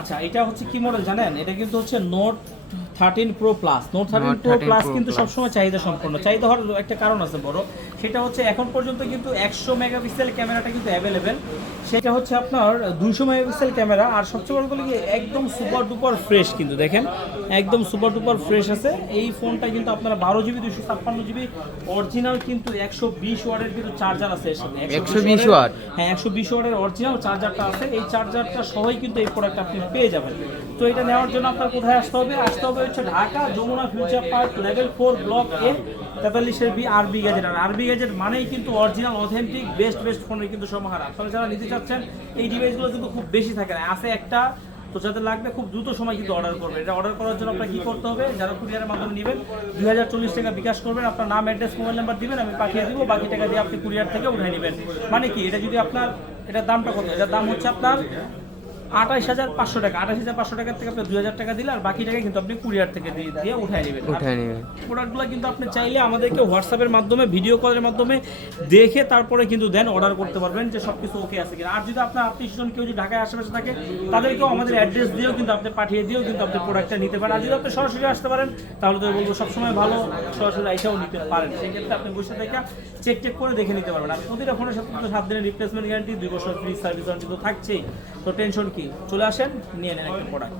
আচ্ছা, এটা হচ্ছে কি মডেল জানেন? এটা কিন্তু হচ্ছে note 13 pro plus. Note 13 pro plus কিন্তু সবসময় চাহিদা সম্পন্ন। চাহিদা হওয়ার একটা কারণ আছে বড়। সেটা হচ্ছে এখন পর্যন্ত কিন্তু 100 মেগাপিক্সেল ক্যামেরাটা কিন্তু অ্যাভেলেবেল। সেটা হচ্ছে আপনার 200 মেগাপিক্সেল ক্যামেরা। আর সবচেয়ে বড় কথা কি একদম সুপার ডুপার ফ্রেশ কিন্তু দেখেন। একদম সুপার ডুপার ফ্রেশ আছে। এই ফোনটা কিন্তু আপনারা 12 জিবি 256 জিবি অরিজিনাল কিন্তু 120 ওয়াটের কিন্তু চার্জার আছে এর সাথে। 120 ওয়াট? হ্যাঁ, 120 ওয়াটের অরিজিনাল চার্জারটা আছে। এই চার্জারটা সহই কিন্তু এই প্রোডাক্ট আপনি পেয়ে যাবেন। তো এটা নেওয়ার জন্য আপনার কোথায় আসতে হবে? আসতে হবে হচ্ছে Dhaka Jamuna future park level 4 block A 43 B RB gadget. আর আরবি গ্যাজেট মানেই কিন্তু অরিজিনাল অথেন্টিক বেস্ট ফোনের কিন্তু সমাহার। আপনারা যারা নিতে চাচ্ছেন এই ডিভাইসগুলো কিন্তু খুব বেশি থাকে না, আছে একটা। তো যাদের লাগবে খুব দ্রুত সময় কিন্তু অর্ডার করবেন। এটা অর্ডার করার জন্য আপনার কি করতে হবে? যারা কুরিয়ারের মাধ্যমে নেবেন 2040 টাকা বিকাশ করবেন, আপনার নাম অ্যাড্রেস মোবাইল নাম্বার দিবেন, আমি পাঠিয়ে দিব। বাকি টাকা দিয়ে আপনি কুরিয়ার থেকে উঠাই নেবেন। মানে কি, এটা যদি আপনার, এটার দামটা কত? এটার দাম হচ্ছে আপনার 28,500 টাকা। 28,500 টাকার থেকে আপনি 2,000 টাকা দিলে আর বাকি টাকা কিন্তু আপনি কুরিয়ার থেকে দিয়ে উঠাই নেবেন। প্রোডাক্টগুলো কিন্তু আপনি চাইলে আমাদেরকে হোয়াটসঅ্যাপের মাধ্যমে ভিডিও কলের মাধ্যমে দেখে তারপরে কিন্তু দেন অর্ডার করতে পারবেন যে সব কিছু ওকে আছে কিনা। আর যদি আপনার আত্মীয়স্বজন কেউ যদি ঢাকায় আশেপাশে থাকে তাদেরকেও আমাদের অ্যাড্রেস দিয়েও কিন্তু আপনি পাঠিয়ে দিয়েও কিন্তু আপনি প্রোডাক্টটা নিতে পারেন। আর যদি আপনি সরাসরি আসতে পারেন তাহলে তো বলবো সবসময় ভালো, সরাসরি এসেও নিতে পারেন। সেক্ষেত্রে আপনি বসে থেকে চেক করে দেখে নিতে পারবেন। আর প্রতিটা ফোনের সাথে 7 দিনের রিপ্লেসমেন্ট গ্যারান্টি, 2 বছর ফ্রি সার্ভিস ওয়ারেন্টি তো থাকছেই। তো টেনশন কি, চলে আসেন নিয়ে নেন একটা প্রোডাক্ট।